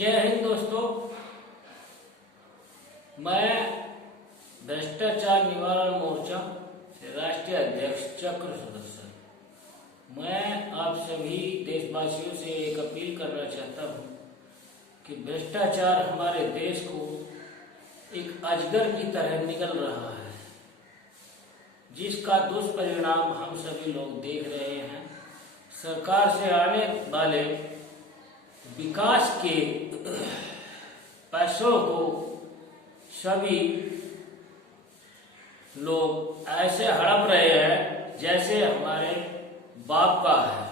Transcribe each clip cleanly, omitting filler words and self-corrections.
जय हिंद दोस्तों। मैं भ्रष्टाचार निवारण मोर्चा से राष्ट्रीय अध्यक्ष चक्र सदस्य, मैं आप सभी देशवासियों से एक अपील करना चाहता हूं कि भ्रष्टाचार हमारे देश को एक अजगर की तरह निगल रहा है, जिसका दुष्परिणाम हम सभी लोग देख रहे हैं। सरकार से आने वाले विकास के पैसों को सभी लोग ऐसे हड़प रहे हैं जैसे हमारे बाप का है।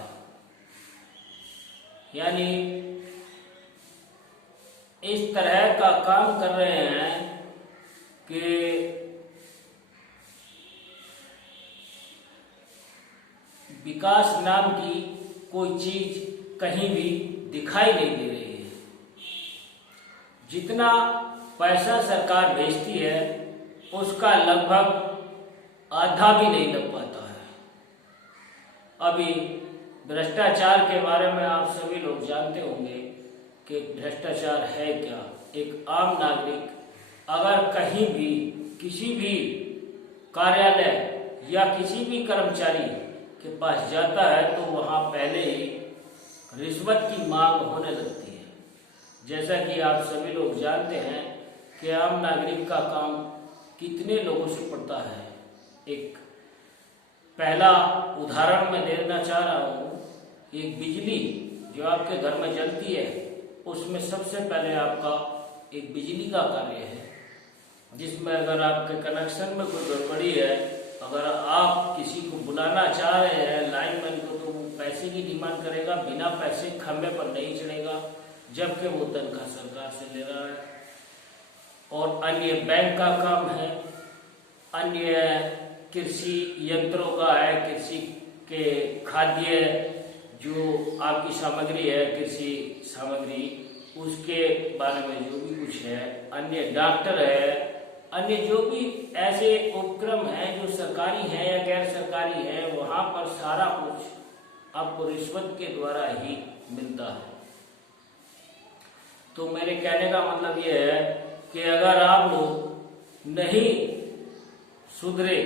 यानी इस तरह का काम कर रहे हैं कि विकास नाम की कोई चीज कहीं भी दिखाई नहीं दे रही है। जितना पैसा सरकार भेजती है उसका लगभग आधा भी नहीं लग पाता है। अभी भ्रष्टाचार के बारे में आप सभी लोग जानते होंगे कि भ्रष्टाचार है क्या। एक आम नागरिक अगर कहीं भी किसी भी कार्यालय या किसी भी कर्मचारी के पास जाता है तो वहां पहले ही रिश्वत की मांग होने लगती है। जैसा कि आप सभी लोग जानते हैं कि आम नागरिक का काम कितने लोगों से पड़ता है। एक पहला उदाहरण मैं देना चाह रहा हूँ। एक बिजली जो आपके घर में जलती है उसमें सबसे पहले आपका एक बिजली का कार्य है, जिसमें अगर आपके कनेक्शन में कोई गड़बड़ी है, अगर आप किसी को बुलाना चाह रहे हैं लाइनमैन को, तो वो पैसे की डिमांड करेगा, बिना पैसे खंभे पर नहीं चढ़ेगा, जबकि वो तनख्वाह सरकार से ले रहा है। और अन्य बैंक का काम है, अन्य कृषि यंत्रों का है, कृषि के खाद्य जो आपकी सामग्री है, कृषि सामग्री, उसके बारे में जो भी कुछ है, अन्य डॉक्टर है, अन्य जो भी ऐसे उपक्रम हैं जो सरकारी है या गैर सरकारी है, वहां पर सारा कुछ आपको रिश्वत के द्वारा ही मिलता है। तो मेरे कहने का मतलब यह है कि अगर आप लोग नहीं सुधरे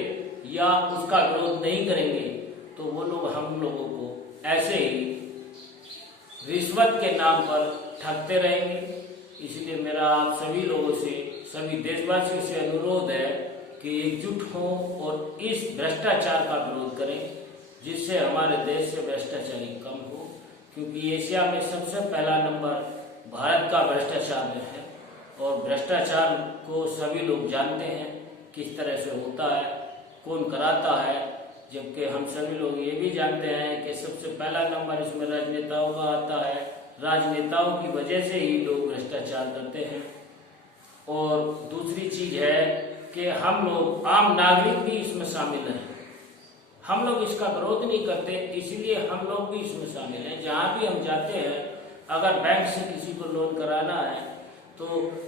या उसका विरोध नहीं करेंगे तो वो लोग हम लोगों को ऐसे ही रिश्वत के नाम पर ठगते रहेंगे। इसलिए मेरा आप सभी लोगों से, सभी देशवासियों से अनुरोध है कि एकजुट हों और इस भ्रष्टाचार का विरोध करें, जिससे हमारे देश से भ्रष्टाचारी कम हो। क्योंकि एशिया में सबसे पहला नंबर भारत का भ्रष्टाचार में है और भ्रष्टाचार को सभी लोग जानते हैं किस तरह से होता है, कौन कराता है। जबकि हम सभी लोग ये भी जानते हैं कि सबसे पहला नंबर इसमें राजनेताओं का आता है। राजनेताओं की वजह से ही लोग भ्रष्टाचार करते हैं। और दूसरी चीज है कि हम लोग आम नागरिक भी इसमें शामिल हैं। हम लोग इसका विरोध नहीं करते, इसलिए हम लोग भी इसमें शामिल हैं। जहां भी हम जाते हैं, अगर बैंक से किसी को लोन कराना है तो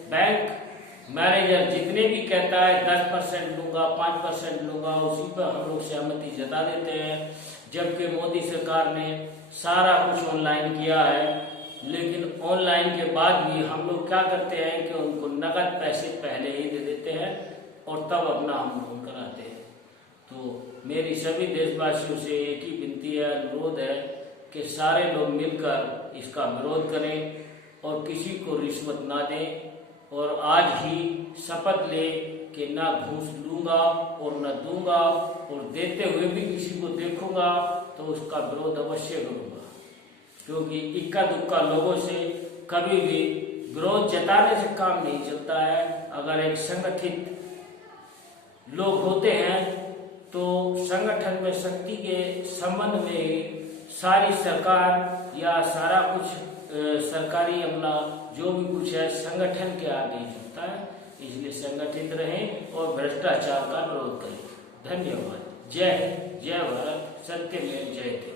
बैंक मैनेजर जितने भी कहता है 10% लूंगा, 5% लूंगा, उसी पर हम लोग सहमति जता देते हैं। जबकि मोदी सरकार ने सारा कुछ ऑनलाइन किया है, लेकिन ऑनलाइन के बाद भी हम लोग क्या करते हैं कि उनको नकद पैसे पहले ही दे देते हैं और तब अपना हम लोन कराते हैं। तो मेरी सभी देशवासियों से एक ही विनती है, अनुरोध है कि सारे लोग मिलकर इसका विरोध करें और किसी को रिश्वत ना दें। और आज ही शपथ ले कि ना घूस लूंगा और न दूंगा, और देते हुए भी किसी को देखूंगा तो उसका विरोध अवश्य करूंगा। क्योंकि इक्का दुक्का लोगों से कभी भी विरोध जताने से काम नहीं चलता है। अगर एक संगठित लोग होते हैं तो संगठन में शक्ति के संबंध में ही सारी सरकार या सारा कुछ सरकारी अमला जो भी कुछ है संगठन के आगे झुकता है। इसलिए संगठित रहें और भ्रष्टाचार का विरोध करें। धन्यवाद। जय हिंद, जय भारत, सत्य में जय।